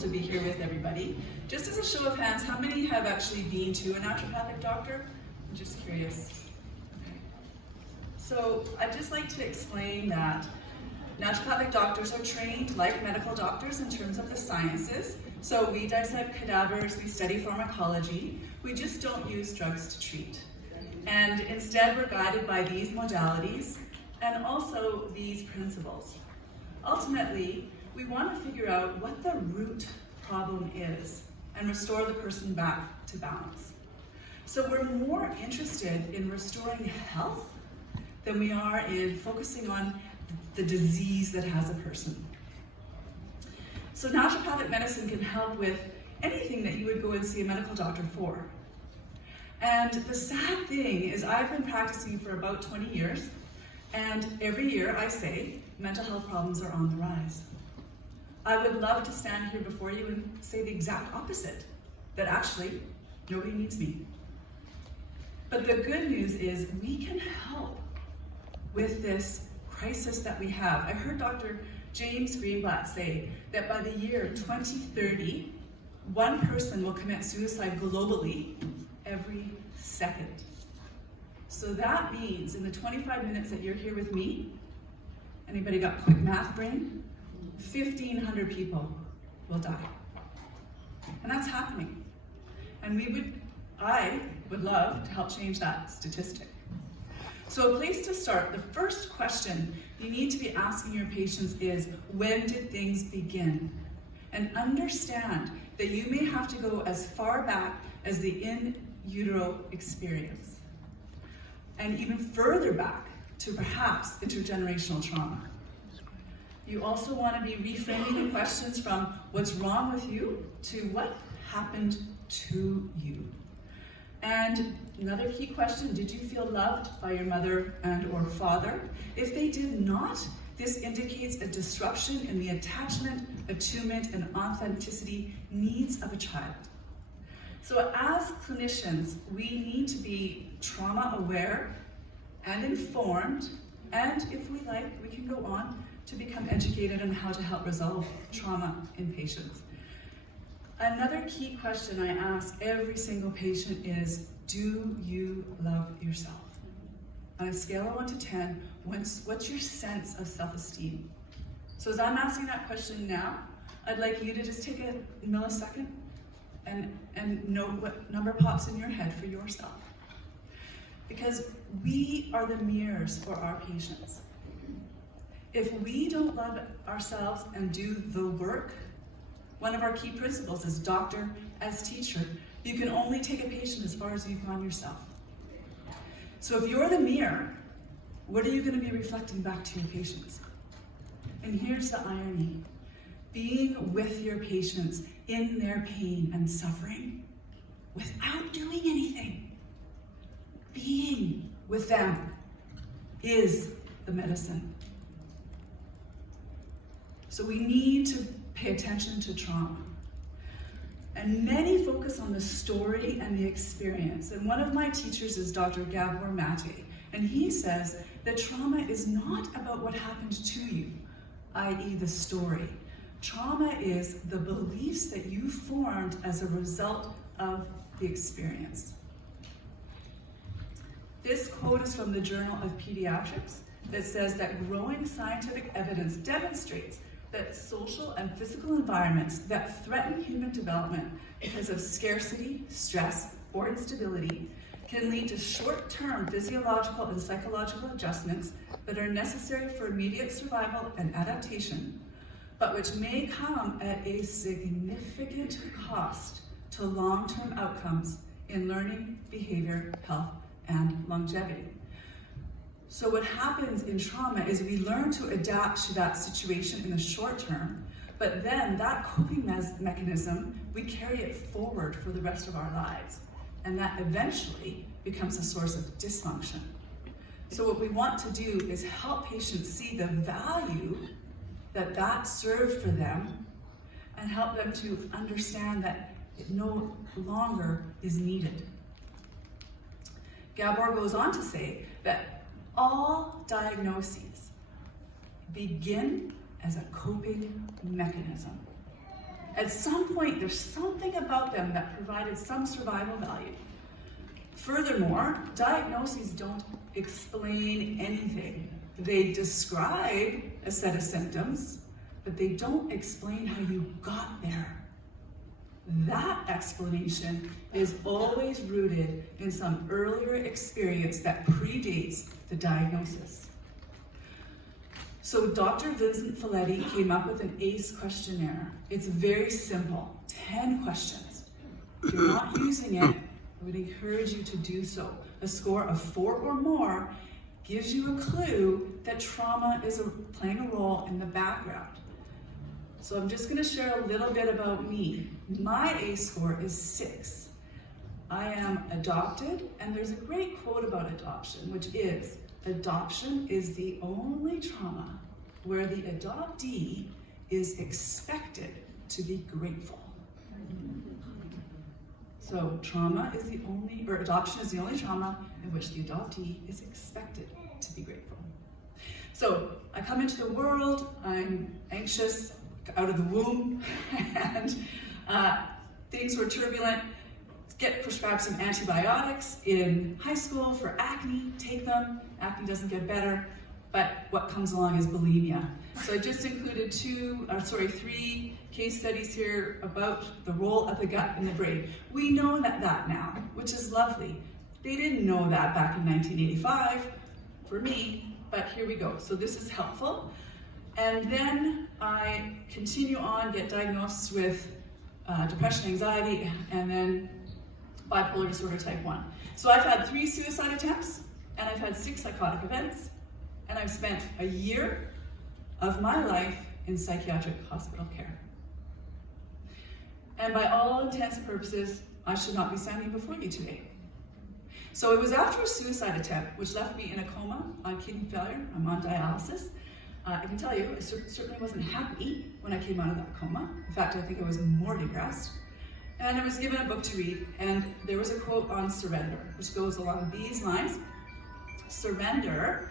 to be here with everybody. Just as a show of hands, how many have actually been to a naturopathic doctor? I'm just curious. Okay. So I'd just like to explain that naturopathic doctors are trained like medical doctors in terms of the sciences. So we dissect cadavers, we study pharmacology, we just don't use drugs to treat. And instead we're guided by these modalities and also these principles. Ultimately, we want to figure out what the root problem is and restore the person back to balance. So we're more interested in restoring health than we are in focusing on the disease that has a person. So naturopathic medicine can help with anything that you would go and see a medical doctor for. And the sad thing is I've been practicing for about 20 years, and every year I say mental health problems are on the rise. I would love to stand here before you and say the exact opposite, that actually nobody needs me. But the good news is we can help with this crisis that we have. I heard Dr. James Greenblatt say that by the year 2030, one person will commit suicide globally every second. So that means in the 25 minutes that you're here with me, anybody got quick math brain? 1,500 people will die. And that's happening. And I would love to help change that statistic. So a place to start, the first question you need to be asking your patients is, when did things begin? And understand that you may have to go as far back as the in utero experience, and even further back to perhaps intergenerational trauma. You also want to be reframing the questions from what's wrong with you to what happened to you. And another key question, did you feel loved by your mother and or father? If they did not, this indicates a disruption in the attachment, attunement, and authenticity needs of a child. So as clinicians, we need to be trauma aware and informed, and if we like, we can go on to become educated on how to help resolve trauma in patients. Another key question I ask every single patient is, do you love yourself? On a scale of 1 to 10, what's your sense of self-esteem? So as I'm asking that question now, I'd like you to just take a millisecond and note what number pops in your head for yourself. Because we are the mirrors for our patients. If we don't love ourselves and do the work, one of our key principles is doctor as teacher. You can only take a patient as far as you've gone yourself. So if you're the mirror, what are you going to be reflecting back to your patients? And here's the irony. Being with your patients in their pain and suffering without doing anything, being with them is the medicine. So we need to pay attention to trauma. And many focus on the story and the experience. And one of my teachers is Dr. Gabor Mate, and he says that trauma is not about what happened to you, i.e. the story. Trauma is the beliefs that you formed as a result of the experience. This quote is from the Journal of Pediatrics that says that growing scientific evidence demonstrates that social and physical environments that threaten human development because of scarcity, stress, or instability can lead to short-term physiological and psychological adjustments that are necessary for immediate survival and adaptation, but which may come at a significant cost to long-term outcomes in learning, behavior, health, and longevity. So what happens in trauma is we learn to adapt to that situation in the short term, but then that coping mechanism, we carry it forward for the rest of our lives. And that eventually becomes a source of dysfunction. So what we want to do is help patients see the value that served for them and help them to understand that it no longer is needed. Gabor goes on to say that all diagnoses begin as a coping mechanism. At some point, there's something about them that provided some survival value. Furthermore, diagnoses don't explain anything. They describe a set of symptoms, but they don't explain how you got there. That explanation is always rooted in some earlier experience that predates the diagnosis. So Dr. Vincent Folletti came up with an ACE questionnaire. It's very simple, 10 questions. If you're not using it, I would encourage you to do so. A score of 4 or more gives you a clue that trauma is playing a role in the background. So I'm just going to share a little bit about me. My ACE score is 6. I am adopted, and there's a great quote about adoption, which is, adoption is the only trauma where the adoptee is expected to be grateful. So adoption is the only trauma in which the adoptee is expected to be grateful. So I come into the world, I'm anxious, out of the womb, and things were turbulent. Get prescribed some antibiotics in high school for acne, take them, acne doesn't get better, but what comes along is bulimia. So I just included 3 case studies here about the role of the gut in the brain. We know that now, which is lovely. They didn't know that back in 1985 for me, but here we go. So this is helpful. And then I continue on, get diagnosed with depression, anxiety, and then bipolar disorder type 1. So I've had 3 suicide attempts, and I've had 6 psychotic events, and I've spent a year of my life in psychiatric hospital care. And by all intents and purposes, I should not be standing before you today. So it was after a suicide attempt, which left me in a coma on kidney failure. I'm on dialysis. I can tell you, I certainly wasn't happy when I came out of that coma. In fact, I think I was more depressed. And I was given a book to read, and there was a quote on surrender, which goes along these lines. Surrender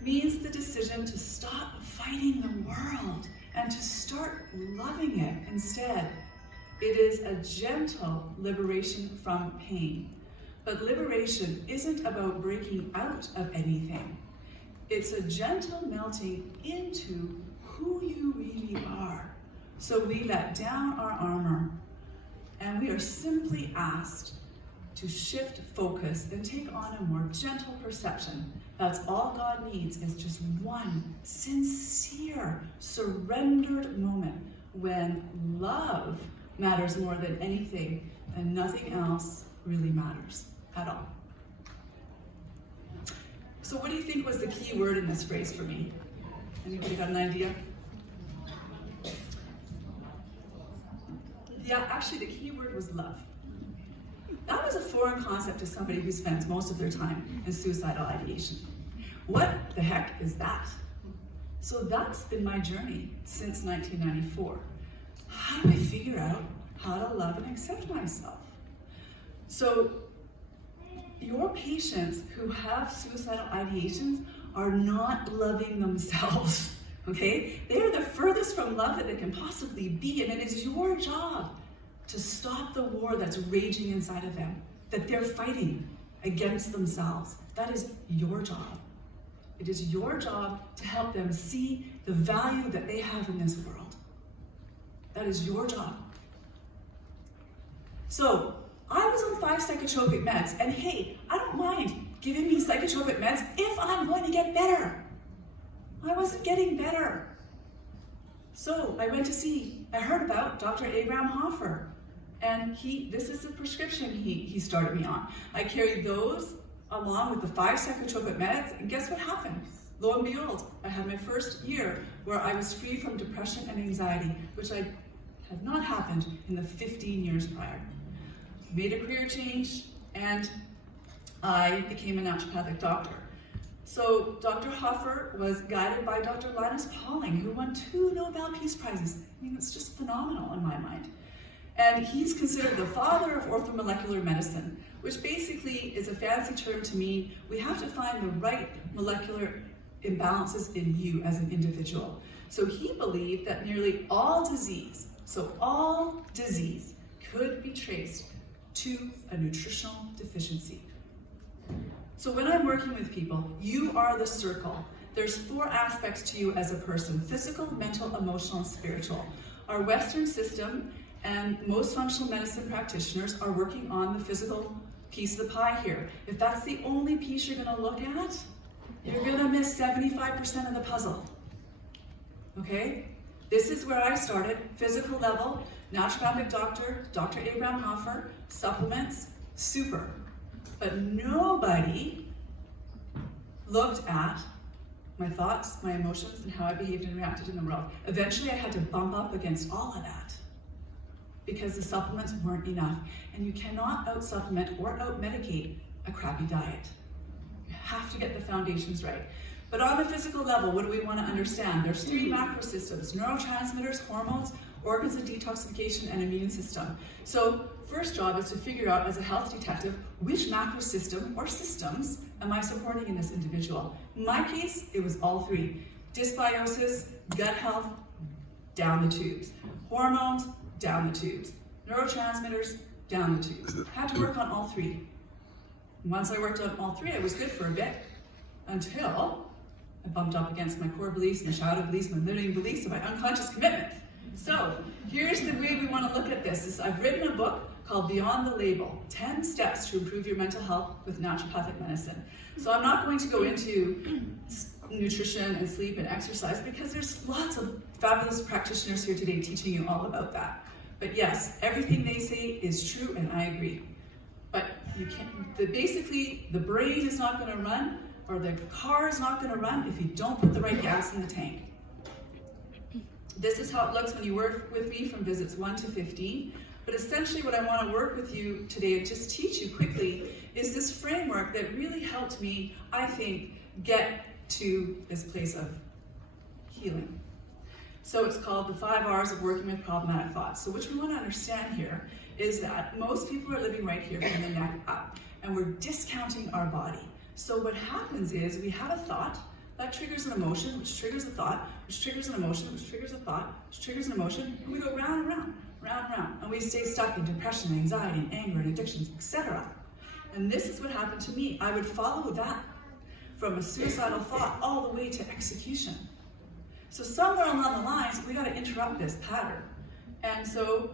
means the decision to stop fighting the world and to start loving it instead. It is a gentle liberation from pain. But liberation isn't about breaking out of anything. It's a gentle melting into who you really are. So we let down our armor, and we are simply asked to shift focus and take on a more gentle perception. That's all God needs, is just one sincere, surrendered moment when love matters more than anything, and nothing else really matters at all. So what do you think was the key word in this phrase for me? Anybody got an idea? Yeah, actually the key word was love. That was a foreign concept to somebody who spends most of their time in suicidal ideation. What the heck is that? So that's been my journey since 1994. How do I figure out how to love and accept myself? So your patients who have suicidal ideations are not loving themselves, okay? They are the furthest from love that they can possibly be, and it is your job to stop the war that's raging inside of them, that they're fighting against themselves. That is your job. It is your job to help them see the value that they have in this world. That is your job. So, I was on 5 psychotropic meds, and hey, I don't mind giving me psychotropic meds if I'm going to get better. I wasn't getting better. So I heard about Dr. Abraham Hoffer, and this is the prescription he started me on. I carried those along with the 5 psychotropic meds, and guess what happened? Lo and behold, I had my first year where I was free from depression and anxiety, which had not happened in the 15 years prior. Made a career change, and I became a naturopathic doctor. So Dr. Hoffer was guided by Dr. Linus Pauling, who won 2 Nobel Peace Prizes. I mean, it's just phenomenal in my mind. And he's considered the father of orthomolecular medicine, which basically is a fancy term to mean we have to find the right molecular imbalances in you as an individual. So he believed that nearly all disease So all disease could be traced to a nutritional deficiency. So when I'm working with people, you are the circle. There's 4 aspects to you as a person: physical, mental, emotional, and spiritual. Our Western system and most functional medicine practitioners are working on the physical piece of the pie here. If that's the only piece you're going to look at, you're going to miss 75% of the puzzle. Okay? This is where I started, physical level, naturopathic doctor, Dr. Abraham Hoffer, supplements, super. But nobody looked at my thoughts, my emotions, and how I behaved and reacted in the world. Eventually I had to bump up against all of that because the supplements weren't enough. And you cannot out-supplement or out-medicate a crappy diet. You have to get the foundations right. But on the physical level, what do we want to understand? There's 3 macro systems: neurotransmitters, hormones, organs of detoxification, and immune system. So first job is to figure out, as a health detective, which macro system or systems am I supporting in this individual? In my case, it was all 3. Dysbiosis, gut health, down the tubes. Hormones, down the tubes. Neurotransmitters, down the tubes. Had to work on all 3. Once I worked on all 3, I was good for a bit, until I bumped up against my core beliefs, my shadow beliefs, my limiting beliefs, and my unconscious commitments. So here's the way we want to look at this. I've written a book called Beyond the Label, 10 Steps to Improve Your Mental Health with Naturopathic Medicine. So I'm not going to go into nutrition and sleep and exercise because there's lots of fabulous practitioners here today teaching you all about that. But yes, everything they say is true and I agree. But you can't, basically the brain is not going to run, or the car is not going to run if you don't put the right gas in the tank. This is how it looks when you work with me from visits 1 to 15. But essentially what I want to work with you today and just teach you quickly is this framework that really helped me, I think, get to this place of healing. So it's called the 5 R's of working with problematic thoughts. So what we want to understand here is that most people are living right here from the neck up, and we're discounting our body. So what happens is we have a thought that triggers an emotion, which triggers a thought, which triggers an emotion, which triggers a thought, which triggers an emotion, and we go round and round, round and round, and we stay stuck in depression, anxiety, and anger, and addictions, etc. And this is what happened to me. I would follow that from a suicidal thought all the way to execution. So somewhere along the lines, we got to interrupt this pattern. And so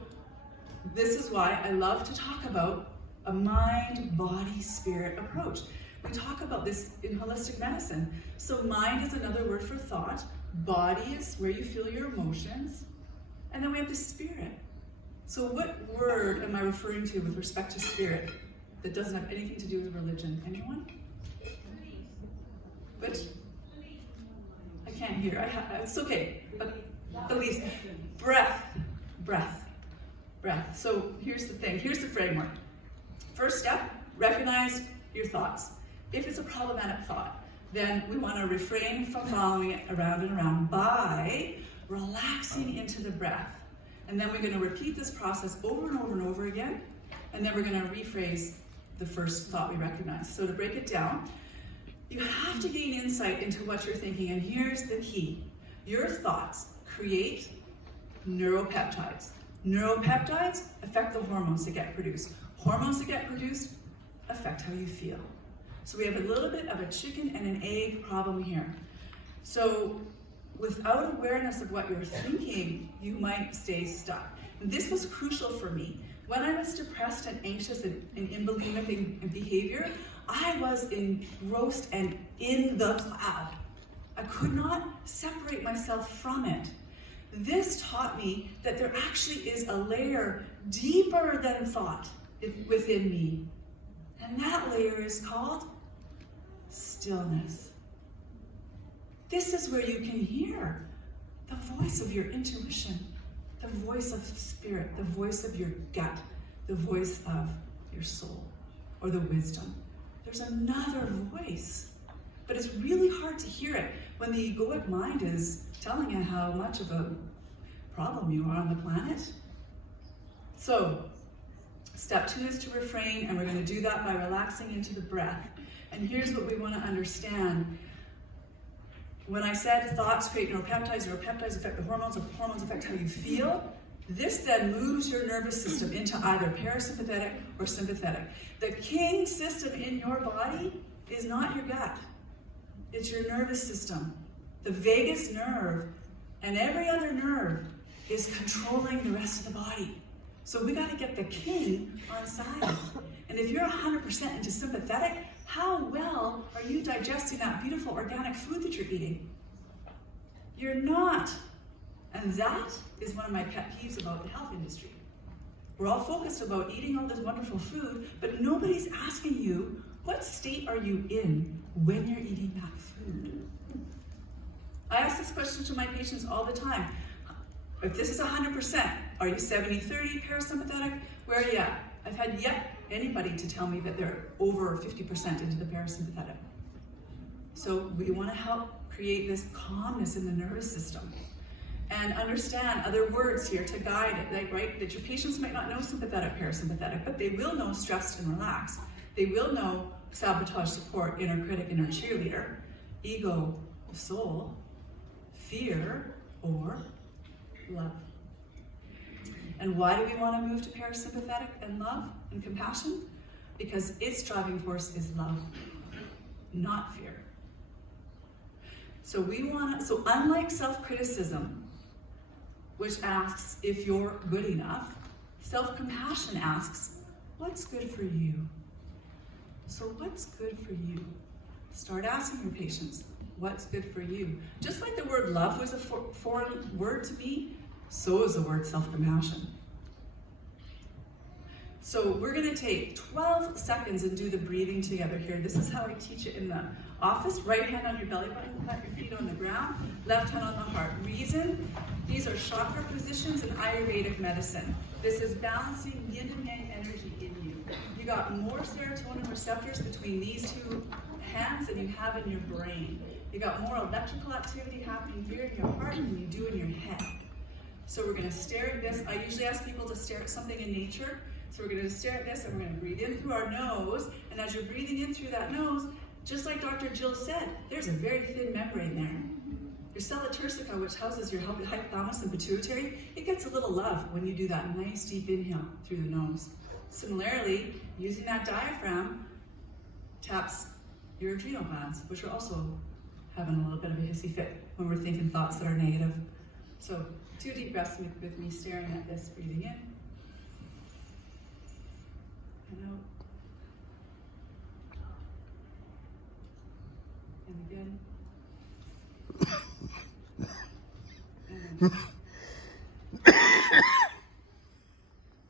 this is why I love to talk about a mind, body, spirit approach. We talk about this in holistic medicine. So mind is another word for thought. Body is where you feel your emotions. And then we have the spirit. So what word am I referring to with respect to spirit that doesn't have anything to do with religion? Anyone? Which? I can't hear. It's okay. But beliefs. Breath. Breath. Breath. So here's the thing. Here's the framework. First step, recognize your thoughts. If it's a problematic thought, then we want to refrain from following it around and around by relaxing into the breath. And then we're going to repeat this process over and over and over again. And then we're going to rephrase the first thought we recognize. So to break it down, you have to gain insight into what you're thinking. And here's the key. Your thoughts create neuropeptides. Neuropeptides affect the hormones that get produced. Hormones that get produced affect how you feel. So we have a little bit of a chicken and an egg problem here. So without awareness of what you're thinking, you might stay stuck. And this was crucial for me. When I was depressed and anxious and bulimic in behavior, I was engrossed and in the cloud. I could not separate myself from it. This taught me that there actually is a layer deeper than thought within me. And that layer is called stillness. This is where you can hear the voice of your intuition, the voice of spirit, the voice of your gut, the voice of your soul, or the wisdom. There's another voice, but it's really hard to hear it when the egoic mind is telling you how much of a problem you are on the planet. So, step 2 is to refrain, and we're going to do that by relaxing into the breath. And here's what we want to understand. When I said thoughts create neuropeptides, neuropeptides affect the hormones affect how you feel, This then moves your nervous system into either parasympathetic or sympathetic. The king system in your body is not your gut. It's your nervous system. The vagus nerve and every other nerve is controlling the rest of the body. So we got to get the king on side. And if you're 100% into sympathetic, how well are you digesting that beautiful organic food that you're eating? You're not. And that is one of my pet peeves about the health industry. We're all focused about eating all this wonderful food, but nobody's asking you, what state are you in when you're eating that food? I ask this question to my patients all the time. If this is 100%, are you 70-30 parasympathetic? Where are you at? I've had yet anybody to tell me that they're over 50% into the parasympathetic. So we want to help create this calmness in the nervous system. And understand other words here to guide it, like, right? That your patients might not know sympathetic, parasympathetic, but they will know stressed and relaxed. They will know sabotage, support, inner critic, inner cheerleader, ego, soul, fear, or love. And why do we want to move to parasympathetic and love and compassion? Because its driving force is love, not fear. So unlike self-criticism, which asks if you're good enough, self-compassion asks, what's good for you? So what's good for you? Start asking your patients, what's good for you? Just like the word love was a foreign word to me, so is the word self-compassion. So we're going to take 12 seconds and do the breathing together here. This is how I teach it in the office. Right hand on your belly button, plant your feet on the ground, left hand on the heart. Reason, these are chakra positions in Ayurvedic medicine. This is balancing yin and yang energy in you. You got more serotonin receptors between these two hands than you have in your brain. You got more electrical activity happening here in your heart than you do in your head. So we're going to stare at this. I usually ask people to stare at something in nature. So we're going to stare at this and we're going to breathe in through our nose. And as you're breathing in through that nose, just like Dr. Jill said, there's a very thin membrane there. Your sella turcica, which houses your hypothalamus and pituitary, it gets a little love when you do that nice deep inhale through the nose. Similarly, using that diaphragm taps your adrenal glands, which are also having a little bit of a hissy fit when we're thinking thoughts that are negative. So 2 deep breaths with me staring at this, breathing in and out. And again. And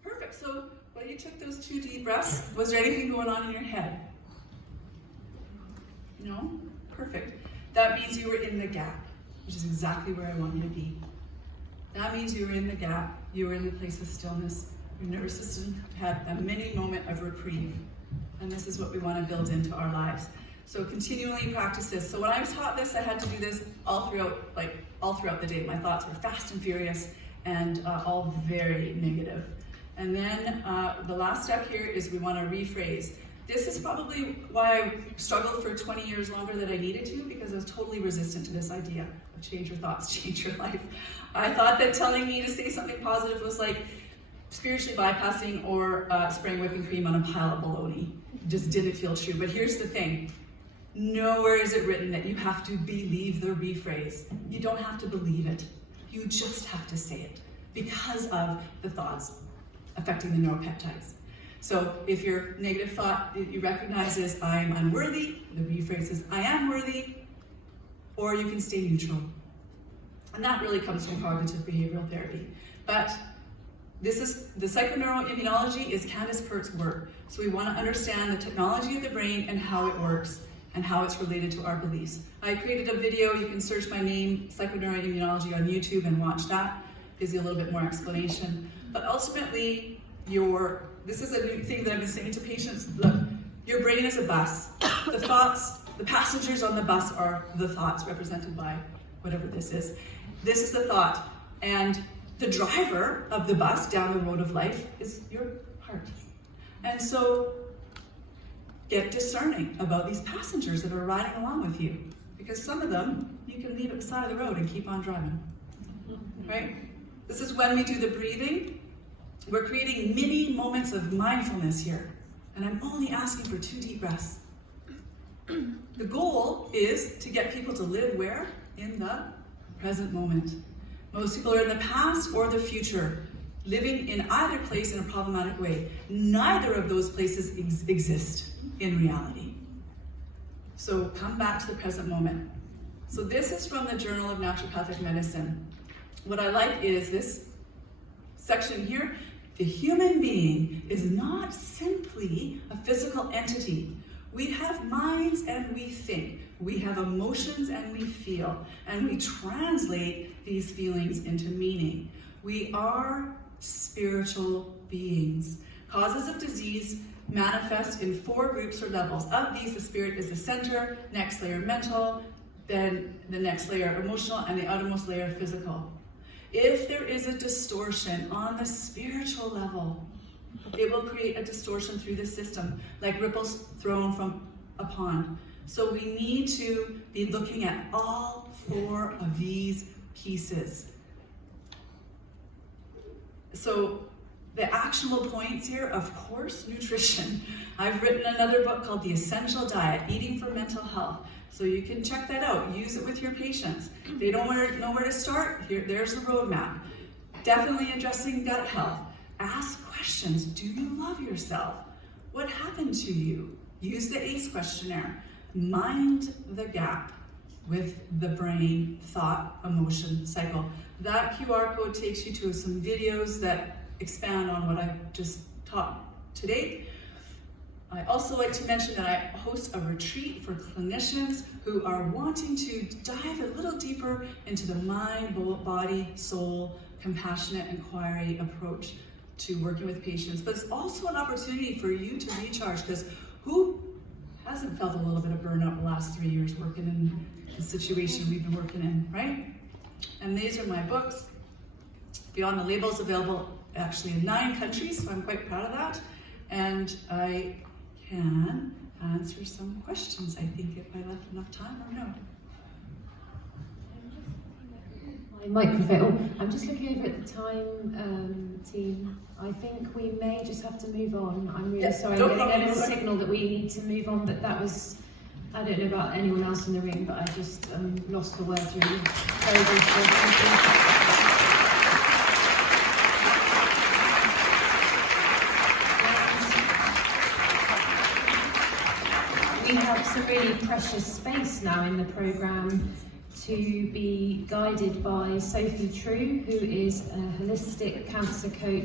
perfect. So while you took those 2 deep breaths, was there anything going on in your head? No? Perfect. That means you were in the gap, which is exactly where I want you to be. That means you were in the gap, you were in the place of stillness. Your nervous system had a mini moment of reprieve. And this is what we want to build into our lives. So continually practice this. So when I was taught this, I had to do this all throughout the day. My thoughts were fast and furious and all very negative. And then the last step here is we want to rephrase. This is probably why I struggled for 20 years longer than I needed to, because I was totally resistant to this idea of change your thoughts, change your life. I thought that telling me to say something positive was like spiritually bypassing or spraying whipping cream on a pile of bologna. It just didn't feel true. But here's the thing. Nowhere is it written that you have to believe the rephrase. You don't have to believe it. You just have to say it because of the thoughts affecting the neuropeptides. So if your negative thought you recognize as I am unworthy, the rephrase is I am worthy, or you can stay neutral. And that really comes from cognitive behavioral therapy. But this is the psychoneuroimmunology is Candace Pert's work. So we want to understand the technology of the brain and how it works and how it's related to our beliefs. I created a video, you can search my name, psychoneuroimmunology on YouTube and watch that. Gives you a little bit more explanation. But ultimately, this is a new thing that I've been saying to patients. Look, your brain is a bus. The thoughts, the passengers on the bus are the thoughts represented by whatever this is. This is the thought. And the driver of the bus down the road of life is your heart. And so get discerning about these passengers that are riding along with you. Because some of them, you can leave at the side of the road and keep on driving. Right? This is when we do the breathing. We're creating mini moments of mindfulness here. And I'm only asking for 2 deep breaths. The goal is to get people to live where? In the present moment. Most people are in the past or the future, living in either place in a problematic way. Neither of those places exist in reality. So come back to the present moment. So this is from the Journal of Naturopathic Medicine. What I like is this section here. The human being is not simply a physical entity. We have minds and we think. We have emotions and we feel. And we translate these feelings into meaning. We are spiritual beings. Causes of disease manifest in 4 groups or levels. Of these, the spirit is the center, next layer mental, then the next layer emotional, and the outermost layer physical. If there is a distortion on the spiritual level, it will create a distortion through the system, like ripples thrown from a pond. So we need to be looking at all 4 of these pieces. So the actionable points here, of course, nutrition. I've written another book called The Essential Diet, Eating for Mental Health. So you can check that out. Use it with your patients. They don't know where to start. There's the roadmap. Definitely addressing gut health. Ask questions. Do you love yourself? What happened to you? Use the ACE questionnaire. Mind the gap with the brain, thought, emotion, cycle. That QR code takes you to some videos that expand on what I just taught today. I also like to mention that I host a retreat for clinicians who are wanting to dive a little deeper into the mind, body, soul, compassionate inquiry approach to working with patients. But it's also an opportunity for you to recharge, because who hasn't felt a little bit of burnout the last 3 years working in the situation we've been working in, right? And these are my books. Beyond the Labels, available actually in 9 countries, so I'm quite proud of that. And I can answer some questions, I think, if I left enough time, or no. My microphone. Oh, I'm just looking over at the time, team. I think we may just have to move on. I'm really sorry. I'm getting a signal that we need to move on, but that was, I don't know about anyone else in the room, but I just lost for words really. Very grateful. Thank you. We have some really precious space now in the programme to be guided by Sophie True, who is a holistic cancer coach.